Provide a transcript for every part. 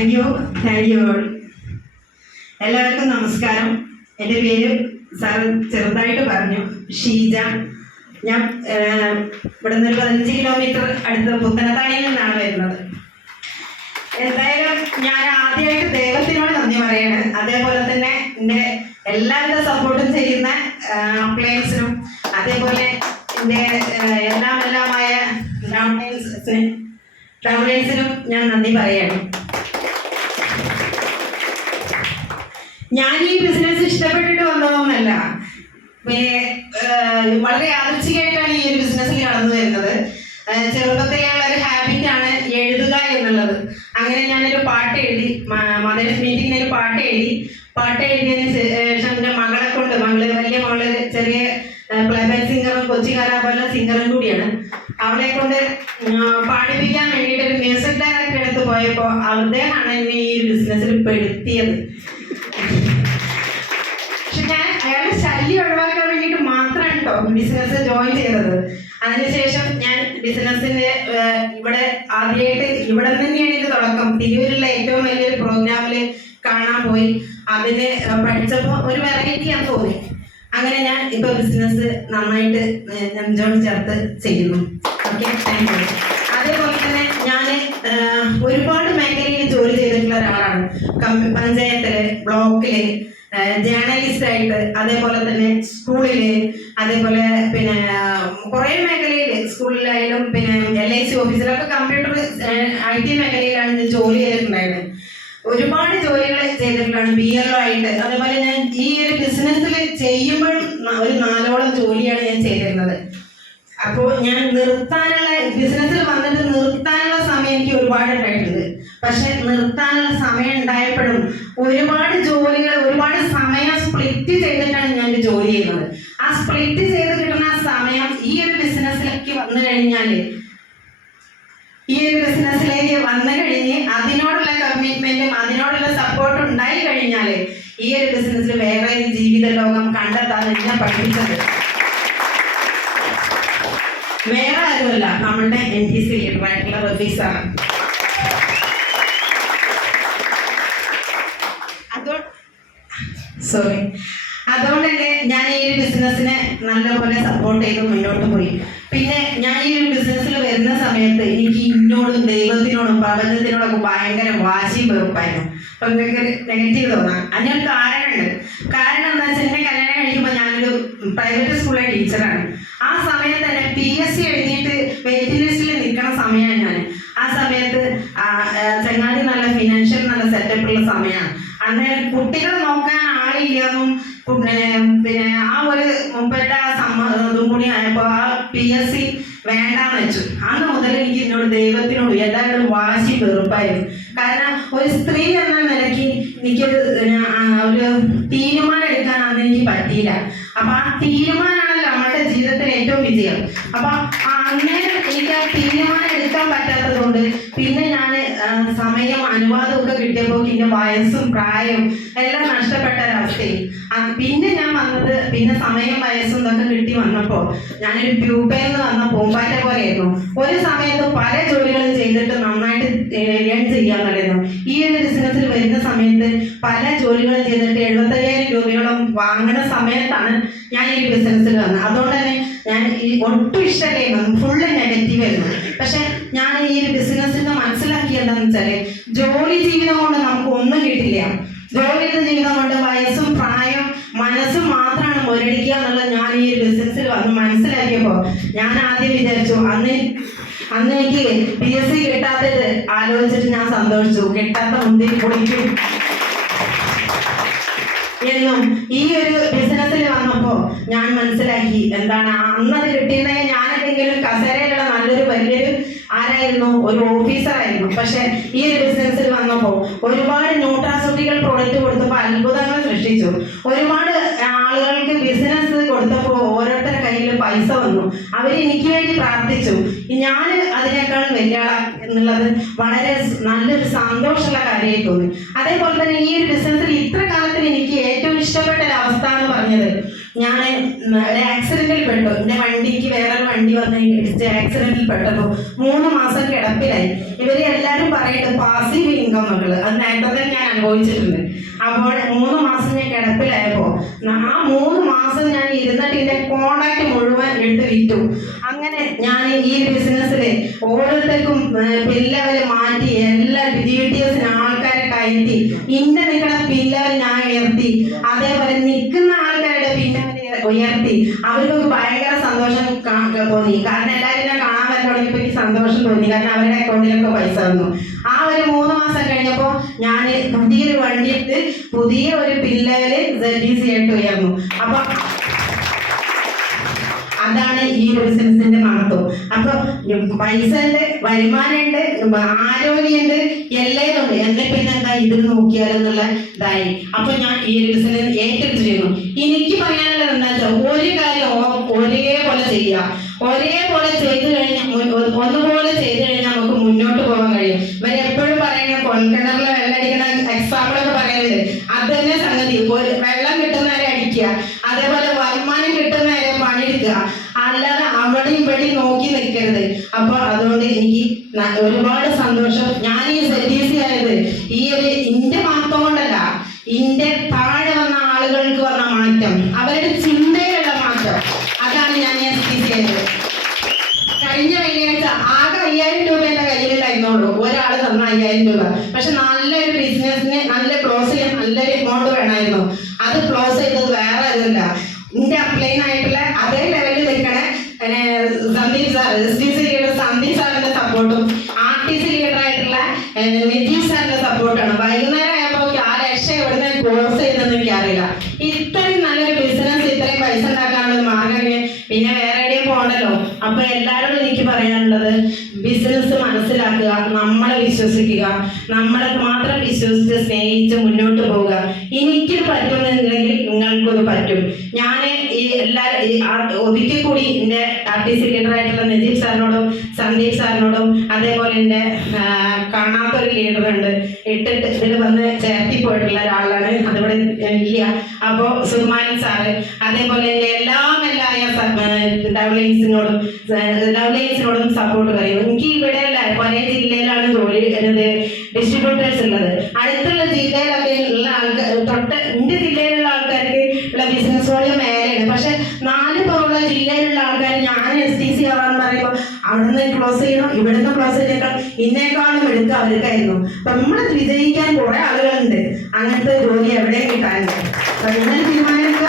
Thank you all. എല്ലാവർക്കും നമസ്കാരം. എൻ്റെ പേര് സാർ ചെറുതായിട്ട് പറഞ്ഞു, ഷീജ. ഞാൻ ഇവിടെ നിന്ന് 15 കിലോമീറ്റർ അടുത്ത് പുത്തനത്താണിയിൽ നിന്നാണ് വരുന്നത്. എന്തായാലും ഞാൻ ആദ്യമായിട്ട് ദൈവത്തിനോട് നന്ദി പറയാണ്. അതേപോലെ തന്നെ എൻ്റെ എല്ലാവിധ സപ്പോർട്ടും ചെയ്യുന്ന അപ്ലയൻസിനും അതേപോലെ എൻ്റെ എല്ലാമായ ട്രാവലേഴ്സിനും ഞാൻ നന്ദി പറയാണ്. ഞാൻ ഈ ബിസിനസ് ഇഷ്ടപ്പെട്ടിട്ട് വന്നതൊന്നല്ല, പിന്നെ വളരെ യാദൃച്ഛികമായിട്ടാണ് ഈ ഒരു ബിസിനസ്സിൽ കടന്നു വരുന്നത്. ചെറുപ്പത്തിലുള്ള ഒരു ഹാബിറ്റാണ് എഴുതുക എന്നുള്ളത്. അങ്ങനെ ഞാനൊരു പാട്ട് എഴുതി, മദേഴ്സ് മീറ്റിങ്ങിന് ഒരു പാട്ട് എഴുതിയതിന് ശേഷം എൻ്റെ മകളെ കൊണ്ട്, വലിയ മകള് ചെറിയ പ്ലേബാക്ക് സിംഗറും കൊച്ചി കലാപോലെ സിംഗറും കൂടിയാണ്, അവളെ കൊണ്ട് പാടിപ്പിക്കാൻ വേണ്ടിയിട്ട് ഒരു മ്യൂസിക് ഡയറക്ടർ എടുത്ത് പോയപ്പോൾ അദ്ദേഹമാണ് എന്നെ ഈ ബിസിനസ്സിൽ പെടുത്തിയത്. പക്ഷെ ഞാൻ അയാളുടെ ശല്യം ഒഴിവാക്കാൻ വേണ്ടിയിട്ട് മാത്രമാണ് കേട്ടോ ബിസിനസ് ജോയിൻ ചെയ്തത്. അതിനുശേഷം ഞാൻ ബിസിനസ്സിന്റെ ഇവിടെ ആദ്യമായിട്ട് ഇവിടെ തന്നെയാണ് ഇത് തുടക്കം. തിരൂരിലുള്ള ഏറ്റവും വലിയൊരു പ്രോഗ്രാമിൽ കാണാൻ പോയി. അതിന് പഠിച്ചപ്പോൾ ഒരു വെറൈറ്റിയാന്ന് തോന്നി. അങ്ങനെ ഞാൻ ഇപ്പൊ ബിസിനസ് നന്നായിട്ട് നെഞ്ചോട് ചേർത്ത് ചെയ്യുന്നു. Okay, thank you. അതേപോലെ തന്നെ ഞാൻ ഒരുപാട് മേഖലയിൽ ജോലി ചെയ്തിട്ടുള്ള ഒരാളാണ്. പഞ്ചായത്തില്, ബ്ലോക്കില്, ജേർണലിസ്റ്റ് ആയിട്ട്, അതേപോലെ തന്നെ സ്കൂളില്, അതേപോലെ പിന്നെ കുറേ മേഖലയിൽ, സ്കൂളിലായാലും പിന്നെ LIC ഓഫീസിലൊക്കെ കമ്പ്യൂട്ടർ IT മേഖലയിലാണ് ജോലി ചെയ്തിട്ടുണ്ടായിരുന്നത്. ഒരുപാട് ജോലികൾ ചെയ്തിട്ടുള്ളതാണ് BLO ആയിട്ട്. അതേപോലെ ഞാൻ ഈ ഒരു ബിസിനസ്സിൽ ചെയ്യുമ്പോഴും ഒരു 4ഓളം ജോലിയാണ് ഞാൻ ചെയ്തിരുന്നത്. അപ്പോൾ ഞാൻ ബിസിനസ്സിൽ വന്നിട്ട് നിർത്താനുള്ള സമയം എനിക്ക് ഒരുപാട് ഉണ്ടായിട്ടുണ്ട്. പക്ഷെ നിർത്താനുള്ള സമയം ഉണ്ടായപ്പോഴും ഒരുപാട് ജോലികൾ, ഒരുപാട് സമയം സ്പ്ലിറ്റ് ചെയ്തിട്ടാണ് ഞാൻ ജോലി ചെയ്യുന്നത്. ആ സ്പ്ലിറ്റ് ചെയ്ത് കിട്ടുന്ന ആ സമയം ഈ ഒരു ബിസിനസ്സിലേക്ക് വന്നു കഴിഞ്ഞ് അതിനോടുള്ള കമ്മിറ്റ്മെന്റും അതിനോടുള്ള സപ്പോർട്ടും ഉണ്ടായി കഴിഞ്ഞാൽ ഈ ഒരു ബിസിനസ്സിൽ വേറെ ഒരു ജീവിത ലോകം കണ്ടെത്താൻ എന്നെ പഠിപ്പിച്ചത് വേറെ ആരുമല്ല, നമ്മളുടെ NTC ലീഡറായിട്ടുള്ള റഫീസാണ്. അതുകൊണ്ട് തന്നെ ഞാൻ ഈ ഒരു ബിസിനസ്സിനെ നല്ലപോലെ സപ്പോർട്ട് ചെയ്ത് മുന്നോട്ട് പോയി. പിന്നെ ഞാൻ ഈ ഒരു ബിസിനസ്സിൽ വരുന്ന സമയത്ത് എനിക്ക് ഇന്നോടും ദൈവത്തിനോടും പ്രപഞ്ചത്തിനോടൊക്കെ ഭയങ്കര വാശി വെറുപ്പായിരുന്നു. അപ്പൊ നിങ്ങൾക്ക് നെഗറ്റീവ് തോന്നാം. അതിനൊരു കാരണമുണ്ട്. കാരണം എന്താ വെച്ചാൽ എന്നെ കല്യാണം കഴിക്കുമ്പോൾ ഞാനൊരു പ്രൈവറ്റ് സ്കൂളിലെ ടീച്ചറാണ്. ആ സമയത്ത് തന്നെ PSC എഴുതിയിട്ട് വെയിറ്റിംഗ് ലിസ്റ്റിൽ നിൽക്കുന്ന സമയമാണ് ഞാൻ. ആ സമയത്ത് ചങ്ങാതി നല്ല ഫിനാൻഷ്യൽ നല്ല സെറ്റപ്പുള്ള സമയമാണ്. അന്നേരം കുട്ടികളെ നോക്കാൻ ആളില്ലെന്നും പിന്നെ ആ ഒരു മുമ്പരുടെ ആ സമ്മതം കൂടി ആയപ്പോൾ ആ PSC വേണ്ടാന്ന് വെച്ചു. അന്ന് മുതൽ എനിക്ക് എന്നോട് ദൈവത്തിനോട് എല്ലാവരും വാശി വെറുപ്പായിരുന്നു. കാരണം ഒരു സ്ത്രീ എന്ന നിലയ്ക്ക് എനിക്കൊരു തീരുമാനം എടുക്കാൻ അന്ന് എനിക്ക് പറ്റിയില്ല. അപ്പൊ ആ തീരുമാനമാണല്ലോ നമ്മുടെ ജീവിതത്തിൽ ഏറ്റവും വിജയം. അപ്പൊ അന്നേരം എനിക്ക് ആ തീരുമാനം എടുക്കാൻ പറ്റാത്തത് കൊണ്ട് പിന്നെ ഞാൻ സമയം അനുവാദമൊക്കെ കിട്ടിയപ്പോൾ എൻ്റെ വയസ്സും പ്രായവും എല്ലാം നഷ്ടപ്പെട്ട ഒരവസ്ഥയിൽ പിന്നെ ഞാൻ വന്നത്, പിന്നെ സമയം വയസ്സും ഇതൊക്കെ കിട്ടി വന്നപ്പോൾ ഞാനൊരു പ്യൂപ്പയിൽ നിന്ന് വന്ന പൂമ്പാറ്റ പോലെയായിരുന്നു. ഒരു സമയത്ത് പല ജോലികളും ചെയ്തിട്ട് നന്നായിട്ട് ഏൺ ചെയ്യാന്നുണ്ടായിരുന്നു. ഈ ഒരു ബിസിനസ്സിൽ വരുന്ന സമയത്ത് പല ജോലികളും ചെയ്തിട്ട് 75,000 രൂപയോളം വാങ്ങുന്ന സമയത്താണ് ഞാൻ ഈ ബിസിനസ്സിൽ വന്നത്. അതുകൊണ്ട് തന്നെ ഞാൻ ഒട്ടും ഇഷ്ടമല്ലായിരുന്നു, ഫുള്ള് നെഗറ്റീവ് ആയിരുന്നു. പക്ഷെ ഞാൻ ഈ ഒരു ബിസിനസ്സിൽ നിന്ന് മനസ്സിലാക്കിയത് എന്താണെന്ന് വെച്ചാല് ജോലി ജീവിതം കൊണ്ട് നമുക്ക് ഒന്നും കിട്ടില്ല. ജോലി ചെയ്ത ജീവിതം കൊണ്ട് വയസ്സും പ്രായം മനസ്സും മാത്രമാണ് മുരടിക്കുക എന്നുള്ളത് ഞാൻ ഈ ഒരു ബിസിനസ്സിൽ വന്ന് മനസ്സിലാക്കിയപ്പോൾ ഞാൻ ആദ്യം വിചാരിച്ചു, അന്ന് എനിക്ക് PSC കിട്ടാത്തത് ആലോചിച്ചിട്ട് ഞാൻ സന്തോഷിച്ചു. കിട്ടാത്ത മുന്തിരി പൊളിക്കും എന്നും ഈ ഒരു ബിസിനസ്സിൽ വന്നപ്പോൾ ഞാൻ മനസ്സിലാക്കി എന്താണ് അന്നത് കിട്ടിയിരുന്നെങ്കിൽ ഞാൻ എന്തെങ്കിലും കസേരയിലുള്ള നല്ലൊരു വലിയൊരു ആരായിരുന്നു, ഒരു ഓഫീസറായിരുന്നു. പക്ഷെ ഈ ഒരു ബിസിനസ്സിൽ വന്നപ്പോൾ ഒരുപാട് ന്യൂട്രാസ്യൂട്ടിക്കൽ പ്രോഡക്റ്റ് കൊടുത്തപ്പോൾ അത്ഭുതങ്ങൾ സൃഷ്ടിച്ചു. ഒരുപാട് ആളുകൾക്ക് ബിസിനസ് കൊടുത്തപ്പോൾ ഓരോരുത്തരുടെ കയ്യിൽ പൈസ വന്നു. അവർ എനിക്ക് വേണ്ടി പ്രാർത്ഥിച്ചു. ഞാൻ അതിനേക്കാൾ വലിയ ആളാ എന്നുള്ളത് വളരെ നല്ലൊരു സന്തോഷമുള്ള കാര്യമായി തോന്നി. അതേപോലെ തന്നെ ഈ ഒരു ബിസിനസ്സിൽ ഇത്ര കാലത്തിൽ എനിക്ക് ഏറ്റവും ഇഷ്ടപ്പെട്ട ഒരു അവസ്ഥ എന്ന് പറഞ്ഞത്, ഞാൻ ഒരു ആക്സിഡന്റിൽ പെട്ടു. എന്റെ വണ്ടിക്ക് വേറൊരു വണ്ടി വന്ന് ഇടിച്ച് ആക്സിഡന്റിൽ പെട്ടപ്പോൾ 3 മാസം കിടപ്പിലായി. ഇവര് എല്ലാവരും പറയുന്നത് പാസീവ് ഇൻകം എന്നുള്ളത്, അത് നേരത്തെ ഞാൻ അനുഭവിച്ചിട്ടുണ്ട്. അപ്പോൾ 3 മാസം ഞാൻ കിടപ്പിലായപ്പോ ആ 3 മാസം ഞാൻ ഇരുന്നിട്ട് എന്റെ കോണ്ടാക്ട് മുഴുവൻ എടുത്ത് വിറ്റു. അങ്ങനെ ഞാൻ ഈ ബിസിനസ്സില് ഓരോരുത്തർക്കും പില്ലവര് മാറ്റി, എല്ലാ DTS ആൾക്കാരെ കയറ്റി, ഇന്റെ നിൽക്കുന്ന പില്ലവർ ഞാൻ ഉയർത്തി, അതേപോലെ നിൽക്കുന്ന ആൾക്കാരുടെ പിന്നവര് ഉയർത്തി. അവർക്കൊക്കെ ഭയങ്കര സന്തോഷം തോന്നി. കാരണം എല്ലാവരും എന്നെ കാണാൻ പറ്റുകയാണെങ്കിൽ എനിക്ക് സന്തോഷം തോന്നി. കാരണം അവരുടെ അക്കൗണ്ടിലൊക്കെ പൈസ വന്നു. ആ ഒരു 3 മാസം കഴിഞ്ഞപ്പോ ഞാൻ പുതിയൊരു വണ്ടി എടുത്ത് പുതിയ ഒരു പില്ലയില് ZDC ആയിട്ട് ഉയർന്നു. അപ്പൊ അതാണ് ഈ ബിസിനസിന്റെ മഹത്വം. അപ്പൊ പൈസ ഉണ്ട്, വരുമാനമുണ്ട്, ആരോഗ്യമുണ്ട്, എല്ലാം ഉണ്ട്. എന്നെ പിന്നെ എന്താ ഇത് നോക്കിയാലെന്നുള്ള ഇതായി. അപ്പൊ ഞാൻ ഈ ഒരു ബിസിനസ് ഏറ്റെടുത്തിരുന്നു. എനിക്ക് പറയാനുള്ളത് എന്താ വെച്ചാൽ, ഒരു കാര്യം ഒരേപോലെ ചെയ്യുക. ഒരേപോലെ ചെയ്തു കഴിഞ്ഞാൽ, ഒന്നുപോലെ ചെയ്തു കഴിഞ്ഞാൽ നമുക്ക് മുന്നോട്ട് പോകാൻ കഴിയും. ഇവരെപ്പോഴും പറയുന്ന കൊൽക്കിണറിലെ വെള്ളമടിക്കുന്ന എക്സാമ്പിളൊക്കെ പറയുന്നത് അത് തന്നെ സംഗതി. ഒരു വെള്ളം കിട്ടുന്നവരെ അടിക്കുക, അതേപോലെ വരുമാനം കിട്ടുന്നവരെ പണിയെടുക്കുക, അല്ലാതെ അവിടെയും ഇവിടെയും നോക്കി നിൽക്കരുത്. അപ്പൊ അതുകൊണ്ട് എനിക്ക് ഒരുപാട് സന്തോഷം. ഞാൻ ഈ ZDC ആയത് ഈ ഒരു ഇന്റെ മാത്രം കൊണ്ടല്ല, ഇന്റെ താഴെ വന്ന ആളുകൾക്ക് വന്ന മാറ്റം, അവരുടെ ചിന്തയിലുള്ള മാറ്റം, അതാണ് ഞാൻ ഈ ZDC ആയത്. കഴിഞ്ഞ വെള്ളിയാഴ്ച ആകെ 5000 രൂപ എന്റെ കയ്യിലുണ്ടായിരുന്നുള്ളൂ. ഒരാൾ തന്ന 5000 രൂപ. പക്ഷെ നല്ലൊരു ബിസിനസിന് നല്ല ക്ലോസ് ചെയ്യാൻ നല്ലൊരു എമൗണ്ട് വേണമായിരുന്നു. അത് ക്ലോസ് ചെയ്തത് വേറെ ആരുമില്ല, എന്റെ അപ്ലൈൻ ആയിട്ടുള്ള അതേ ലെവലിൽ നിൽക്കണേ Sandeep sir, SDC leader Sandeep സാറിന്റെ സപ്പോർട്ടും RTC ലീഡർ ആയിട്ടുള്ള നിതീഷ് സാറിന്റെ സപ്പോർട്ടാണ്. വൈകുന്നേരം ആയപ്പോൾ ആ ലക്ഷ്യം എവിടുന്ന് ക്ലോസ് ചെയ്തെന്ന് എനിക്കറിയില്ല. ഇത്രയും നല്ലൊരു ബിസിനസ്, ഇത്രയും പൈസ ഉണ്ടാക്കാനുള്ള മാർഗം പിന്നെ വേറെ എവിടെയും പോകണല്ലോ. അപ്പൊ എല്ലാവരോടും എനിക്ക് പറയാനുള്ളത്, ബിസിനസ് മനസ്സിലാക്കുക, നമ്മളെ വിശ്വസിക്കുക, നമ്മളെ മാത്രം വിശ്വസിച്ച് സ്നേഹിച്ച് മുന്നോട്ട് പോവുക. എനിക്കിത് പറ്റുമെന്നുണ്ടെങ്കിൽ നിങ്ങൾക്കൊന്ന് പറ്റും. ഞാൻ ഈ ഒരിക്കൽ കൂടി എൻ്റെ RTC ലീഡറായിട്ടുള്ള നജീബ് സാറിനോടും സന്ദീപ് സാറിനോടും, അതേപോലെ എൻ്റെ കാണാത്തൊരു ലീഡറുണ്ട്, ഇട്ടിട്ട് ഇതിൽ വന്ന് ചേർത്തി പോയിട്ടുള്ള ഒരാളാണ്, അതിവിടെ ഇല്ല. അപ്പോൾ സുകുമാരൻ സാറ്, അതേപോലെ എൻ്റെ ലവ്ലൈൻസിനോടും സപ്പോർട്ട് പറയും. എനിക്ക് ഇവിടെ അല്ല, പല ജില്ലയിലാണ് ജോലി ഡിസ്ട്രിബ്യൂട്ടേഴ്സ് ഉള്ളത്. അടുത്തുള്ള ജില്ലയിലൊക്കെ ഉള്ള ആൾക്കാർ, തൊട്ട് എൻ്റെ ജില്ലയിലുള്ള ആൾക്കാർക്ക് ഉള്ള ബിസിനസ് വോളിയം മേലെയാണ്. പക്ഷെ 4 പുറമുള്ള ജില്ലയിലുള്ള ആൾക്കാർ ഞാൻ SDC ആവാന്ന് പറയുമ്പോൾ അവിടുന്ന് ക്ലോസ് ചെയ്യണം, ഇവിടുന്ന് ക്ലോസ് ചെയ്തേക്കാം, ഇന്നേക്കാളും എടുക്കുക അവർക്കായിരുന്നു. അപ്പൊ നമ്മൾ വിജയിക്കാൻ കുറെ ആളുകളുണ്ട്, അങ്ങനത്തെ ജോലി എവിടെയും കിട്ടാനില്ല. അപ്പൊ നിങ്ങൾ തീരുമാനിക്കുക.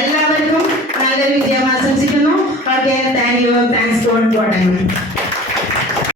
എല്ലാവർക്കും നല്ലൊരു വിജയം ആശംസിക്കുന്നു. Okay, thank you. Thanks for watching.